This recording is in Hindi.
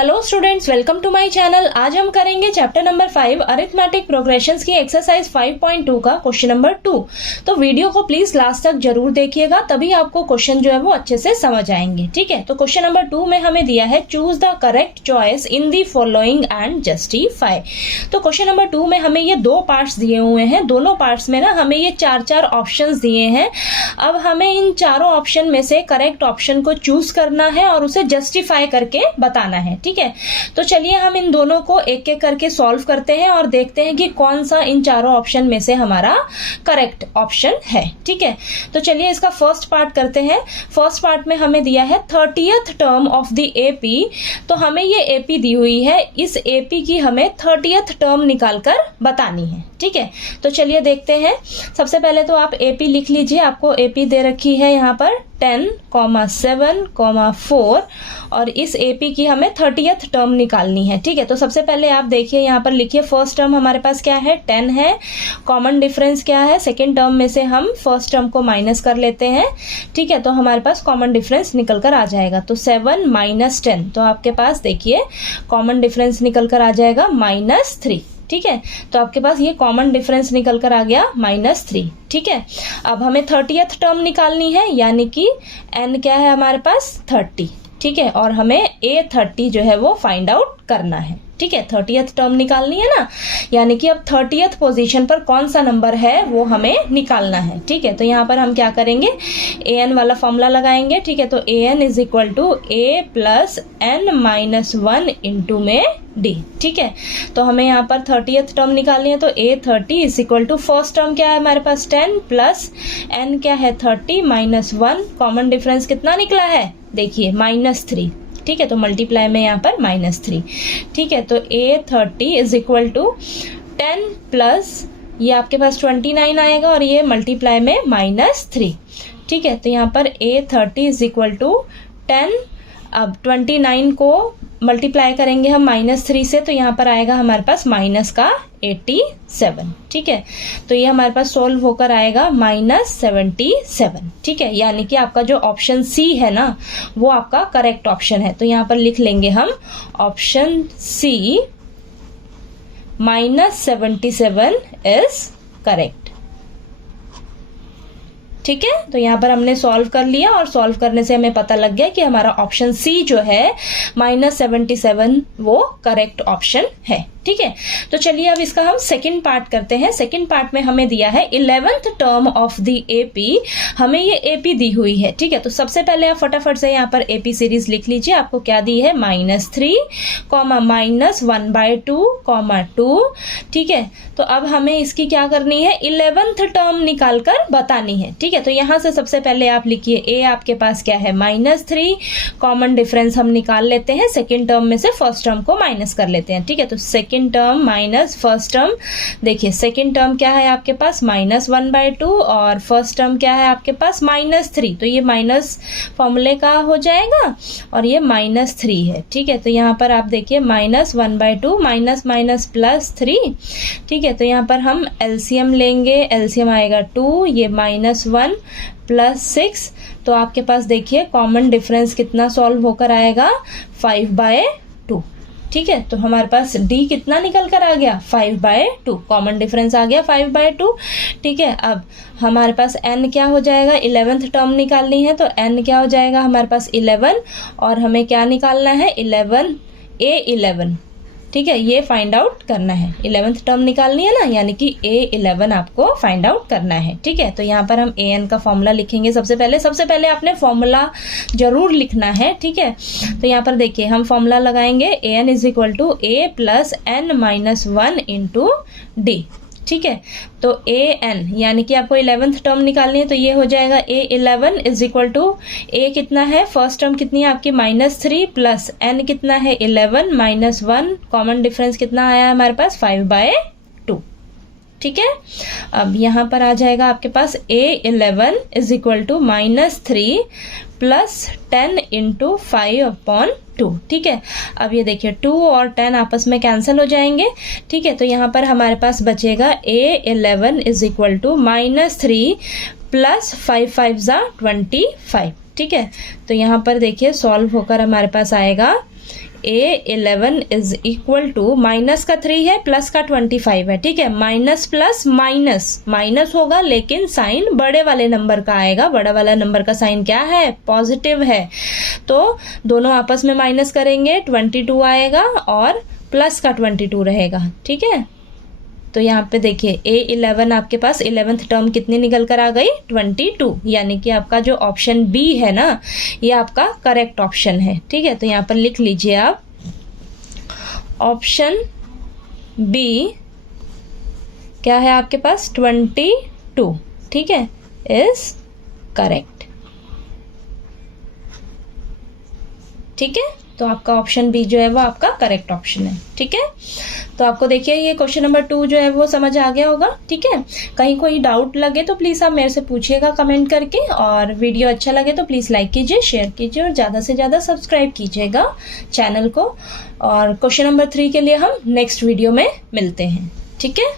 Hello students, welcome to my channel. आज हम करेंगे चैप्टर नंबर 5 अरिथमेटिक प्रोग्रेशंस की एक्सरसाइज 5.2 का क्वेश्चन नंबर 2। तो वीडियो को प्लीज लास्ट तक जरूर देखिएगा, तभी आपको क्वेश्चन जो है वो अच्छे से समझ आएंगे। ठीक है, तो क्वेश्चन नंबर 2 में हमें दिया है choose the correct choice in the following and justify. तो क्वेश्चन नंबर 2 में हमें ये दो पार्ट्स दिए हुए हैं, दोनों पार्ट्स में ना हमें ये चार ऑप्शन दिए हैं। अब हमें इन चारों ऑप्शन में से करेक्ट ऑप्शन को चूज करना है और उसे जस्टिफाई करके बताना है। ठीक है, तो चलिए हम इन दोनों को एक एक करके सॉल्व करते हैं और देखते हैं कि कौन सा इन चारों ऑप्शन में से हमारा करेक्ट ऑप्शन है। ठीक है, तो चलिए इसका फर्स्ट पार्ट करते हैं। फर्स्ट पार्ट में हमें दिया है 30th term of the AP. तो हमें ये एपी दी हुई है, इस एपी की हमें 30th टर्म निकालकर बतानी है। ठीक है, तो चलिए देखते हैं। सबसे पहले तो आप एपी लिख लीजिए, आपको एपी दे रखी है यहाँ पर 10, 7, 4 और इस एपी की हमें 30th टर्म निकालनी है। ठीक है, तो सबसे पहले आप देखिए यहाँ पर लिखिए, फर्स्ट टर्म हमारे पास क्या है, 10 है। कॉमन डिफरेंस क्या है, सेकेंड टर्म में से हम फर्स्ट टर्म को माइनस कर लेते हैं। ठीक है, तो हमारे पास कॉमन डिफरेंस निकल कर आ जाएगा, तो 7 - 10, तो आपके पास देखिए कॉमन डिफरेंस निकल कर आ जाएगा -3। ठीक है, तो आपके पास ये कॉमन डिफरेंस निकल कर आ गया -3। ठीक है, अब हमें 30th टर्म निकालनी है, यानी कि n क्या है हमारे पास 30। ठीक है, और हमें A30 जो है वो फाइंड आउट करना है। ठीक है, 30th टर्म निकालनी है ना, यानी कि अब 30th पोजीशन पर कौन सा नंबर है वो हमें निकालना है। ठीक है, तो यहाँ पर हम क्या करेंगे, an वाला फॉर्मूला लगाएंगे। ठीक है, तो an = a + n - 1 इंटू में d। ठीक है, तो हमें यहाँ पर 30th टर्म निकालनी है, तो A30 = फर्स्ट टर्म क्या है हमारे पास 10 प्लस n क्या है 30 - 1, कॉमन डिफरेंस कितना निकला है देखिए -3। ठीक है, तो मल्टीप्लाई में यहाँ पर -3। ठीक है, तो A30 = 10 प्लस ये आपके पास 29 आएगा और ये मल्टीप्लाई में -3। ठीक है, तो यहाँ पर A30 = 10, अब 29 को मल्टीप्लाई करेंगे हम -3 से, तो यहाँ पर आएगा हमारे पास -87। ठीक है, तो ये हमारे पास सोल्व होकर आएगा -77। ठीक है, यानी कि आपका जो ऑप्शन सी है ना वो आपका करेक्ट ऑप्शन है। तो यहाँ पर लिख लेंगे हम ऑप्शन सी -77 इज करेक्ट। ठीक है, तो यहाँ पर हमने सॉल्व कर लिया और सॉल्व करने से हमें पता लग गया कि हमारा ऑप्शन सी जो है -77 वो करेक्ट ऑप्शन है। ठीक है, तो चलिए अब इसका हम सेकंड पार्ट करते हैं। सेकंड पार्ट में हमें दिया है 11th term of the AP. हमें ये एपी दी हुई है। ठीक है, तो सबसे पहले आप फटाफट से यहाँ पर एपी सीरीज लिख लीजिए। आपको क्या दी है, -3, -1/2, 2। ठीक है, तो अब हमें इसकी क्या करनी है, 11th टर्म निकाल कर बतानी है। ठीक है, तो यहाँ से सबसे पहले आप लिखिए a आपके पास क्या है -3, कॉमन डिफरेंस हम निकाल लेते हैं, सेकेंड टर्म में से फर्स्ट टर्म को माइनस कर लेते हैं। ठीक है, तो second term minus first term, देखिए सेकेंड टर्म क्या है आपके पास -1/2 और फर्स्ट टर्म क्या है आपके पास -3, तो ये माइनस फॉर्मूले का हो जाएगा और ये -3 है। ठीक है, तो यहाँ पर आप देखिए -1/2 -3। ठीक है, तो यहाँ पर हम एलसीएम लेंगे, एलसीएम आएगा 2, ये -1 + 6, तो आपके पास देखिए कॉमन डिफरेंस कितना सॉल्व होकर आएगा 5/2। ठीक है, तो हमारे पास d कितना निकल कर आ गया 5/2, कॉमन डिफरेंस आ गया 5/2। ठीक है, अब हमारे पास n क्या हो जाएगा, 11th टर्म निकालनी है, तो n क्या हो जाएगा हमारे पास 11 और हमें क्या निकालना है 11। ठीक है, ये फाइंड आउट करना है, 11th टर्म निकालनी है ना, यानी कि A11 आपको फाइंड आउट करना है। ठीक है, तो यहाँ पर हम an का फॉर्मूला लिखेंगे। सबसे पहले आपने फॉर्मूला जरूर लिखना है। ठीक है, तो यहाँ पर देखिए हम फॉर्मूला लगाएंगे, an = a + n - 1 into d। ठीक है, तो an यानी कि आपको 11th टर्म निकालनी है, तो ये हो जाएगा A11 = a कितना है, फर्स्ट टर्म कितनी है आपकी -3 प्लस n कितना है 11 - 1, कॉमन डिफरेंस कितना आया हमारे पास 5/2। ठीक है, अब यहाँ पर आ जाएगा आपके पास A11 = -3 + 10 × 5/2। ठीक है, अब ये देखिए 2 और 10 आपस में कैंसिल हो जाएंगे। ठीक है, तो यहाँ पर हमारे पास बचेगा A11 = -3 + 5 5 = 25। ठीक है, तो यहाँ पर देखिए सॉल्व होकर हमारे पास आएगा A11 is equal to minus का 3 है, प्लस का 25 है, ठीक है। माइनस प्लस माइनस, माइनस होगा लेकिन साइन बड़े वाले नंबर का आएगा। बड़ा वाला नंबर का साइन क्या है? पॉजिटिव है। तो दोनों आपस में माइनस करेंगे, 22 आएगा और प्लस का 22 रहेगा, ठीक है। तो यहाँ पे देखिए A11 आपके पास 11th टर्म कितनी निकल कर आ गई? 22, यानी कि आपका जो ऑप्शन बी है ना, ये आपका करेक्ट ऑप्शन है, ठीक है। तो यहाँ पर लिख लीजिए आप, ऑप्शन बी क्या है आपके पास? 22, ठीक है, इज करेक्ट, ठीक है। तो आपका ऑप्शन बी जो है वो आपका करेक्ट ऑप्शन है, ठीक है। तो आपको देखिए ये क्वेश्चन नंबर 2 जो है वो समझ आ गया होगा, ठीक है। कहीं कोई डाउट लगे तो प्लीज़ आप मेरे से पूछिएगा कमेंट करके, और वीडियो अच्छा लगे तो प्लीज़ लाइक कीजिए, शेयर कीजिए और ज़्यादा से ज़्यादा सब्सक्राइब कीजिएगा चैनल को। और क्वेश्चन नंबर 3 के लिए हम नेक्स्ट वीडियो में मिलते हैं, ठीक है।